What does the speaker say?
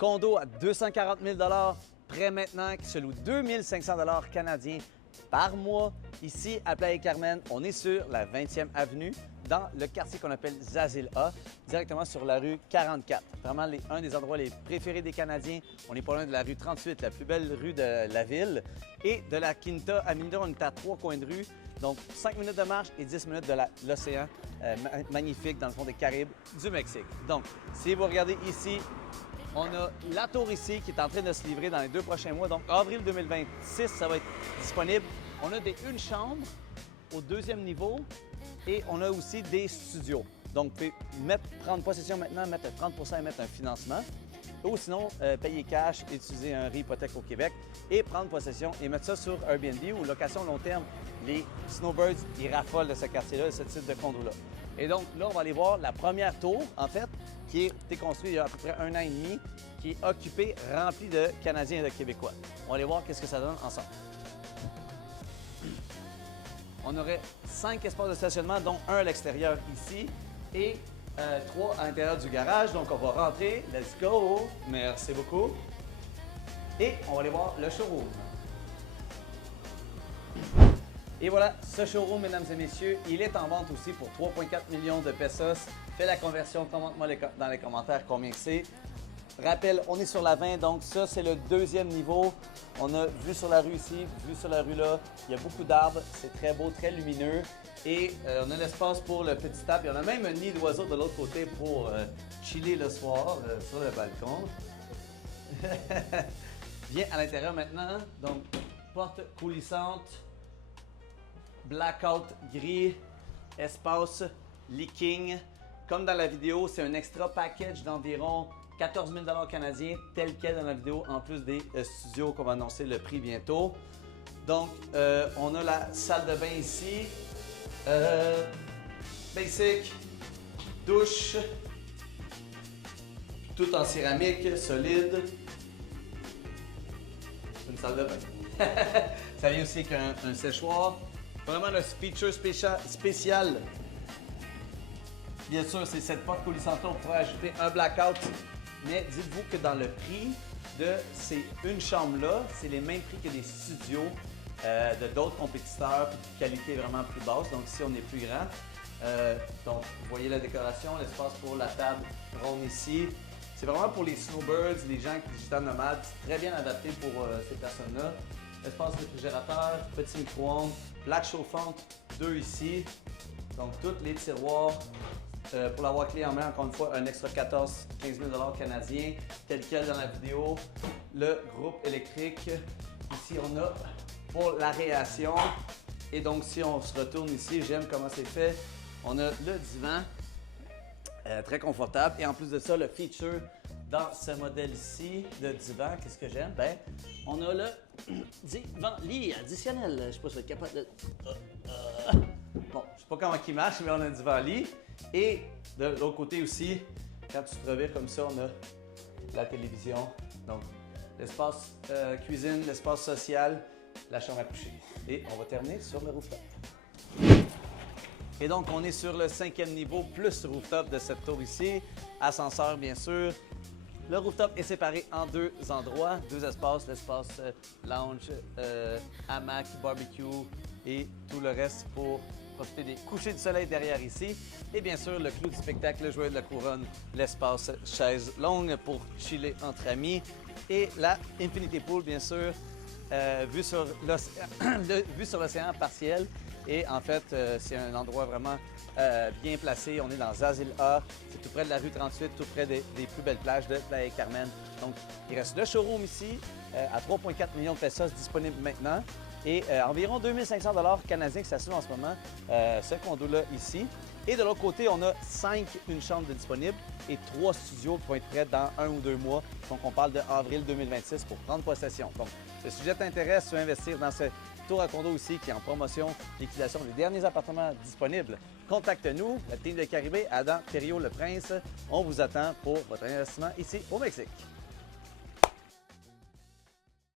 Condo à 240 000 prêt maintenant, qui se loue 2500 canadiens par mois. Ici, à Playa Carmen, on est sur la 20e avenue, dans le quartier qu'on appelle Zasil A, directement sur la rue 44. Vraiment un des endroits les préférés des Canadiens. On n'est pas loin de la rue 38, la plus belle rue de la ville. Et de la Quinta à Minda, on est à 3 coins de rue. Donc, 5 minutes de marche et 10 minutes de l'océan magnifique dans le fond des Caraïbes du Mexique. Donc, si vous regardez ici, on a la tour ici qui est en train de se livrer dans les 2 prochains mois. Donc, avril 2026, ça va être disponible. On a une chambre au 2e niveau et on a aussi des studios. Donc, vous pouvez prendre possession maintenant, mettre 30 et mettre un financement. Ou sinon, payer cash, utiliser un RE-hypothèque au Québec et prendre possession et mettre ça sur Airbnb ou location long terme. Les snowbirds, ils raffolent de ce quartier-là, de ce type de condo-là. Et donc, là, on va aller voir la première tour, en fait, qui a été construite il y a à peu près 1 an et demi, qui est occupée, remplie de Canadiens et de Québécois. On va aller voir qu'est-ce que ça donne ensemble. On aurait 5 espaces de stationnement, dont un à l'extérieur ici et 3 à l'intérieur du garage. Donc, on va rentrer. Let's go! Merci beaucoup. Et on va aller voir le showroom. Et voilà, ce showroom, mesdames et messieurs, il est en vente aussi pour 3,4 millions de pesos. Fais la conversion, commente-moi dans les commentaires combien c'est. Rappel, on est sur la 20, donc ça, c'est le 2e niveau. On a vue sur la rue ici, vue sur la rue là. Il y a beaucoup d'arbres, c'est très beau, très lumineux. Et on a l'espace pour le petit table. Il y en a même un nid d'oiseau de l'autre côté pour chiller le soir sur le balcon. Viens à l'intérieur maintenant. Donc, porte coulissante, blackout gris, espace leaking. Comme dans la vidéo, c'est un extra package d'environ 14 000 canadiens, tel quel dans la vidéo, en plus des studios qu'on va annoncer le prix bientôt. Donc, on a la salle de bain ici. Basic, douche, tout en céramique, solide. C'est une salle de bain. Ça vient aussi avec un séchoir. Vraiment le feature spécial. Bien sûr, c'est cette porte coulissante-là, on pourrait ajouter un blackout. Mais dites-vous que dans le prix de ces une chambre-là, c'est les mêmes prix que des studios de d'autres compétiteurs, de qualité vraiment plus basse. Donc ici, on est plus grand. Donc, vous voyez la décoration, l'espace pour la table ronde ici. C'est vraiment pour les snowbirds, les gens digitales nomades. C'est très bien adapté pour ces personnes-là. Espace réfrigérateur, petit micro-ondes, plaque chauffante, 2 ici. Donc, tous les tiroirs. Pour l'avoir clé en main, encore une fois, un extra 14-15 000 canadiens, tel quel dans la vidéo. Le groupe électrique. Ici, on a pour l'aération. Et donc, si on se retourne ici, j'aime comment c'est fait. On a le divan, très confortable. Et en plus de ça, le feature dans ce modèle-ci de divan, qu'est-ce que j'aime? Bien, on a le divan-lit additionnel. Je ne sais pas si vous êtes capable de... Bon, je ne sais pas comment il marche, mais on a un divan-lit. Et de l'autre côté aussi, quand tu te revires comme ça, on a la télévision. Donc, l'espace cuisine, l'espace social, la chambre à coucher. Et on va terminer sur le rooftop. Et donc, on est sur le 5e niveau plus rooftop de cette tour ici. Ascenseur, bien sûr. Le rooftop est séparé en 2 endroits, 2 espaces, l'espace lounge, hamac, barbecue et tout le reste pour profiter des couchers du soleil derrière ici. Et bien sûr, le clou du spectacle, le jouet de la couronne, l'espace chaise longue pour chiller entre amis. Et la Infinity Pool, bien sûr, vue sur l'océan partiel. Et en fait, c'est un endroit vraiment bien placé. On est dans Zasil A, c'est tout près de la rue 38, tout près des plus belles plages de Playa Carmen. Donc, il reste le showroom ici à 3,4 millions de pesos disponible maintenant. Et environ 2500 canadiens que ça se loue en ce moment, ce condo-là ici. Et de l'autre côté, on a 5 une chambre de disponible et 3 studios qui vont être prêts dans 1 ou 2 mois. Donc, on parle de avril 2026 pour prendre possession. Donc, si le sujet t'intéresse, tu veux investir dans ce tour à condo aussi qui est en promotion, liquidation des derniers appartements disponibles, contacte-nous, la team de Caribé, Adam Thériault, le Prince. On vous attend pour votre investissement ici au Mexique.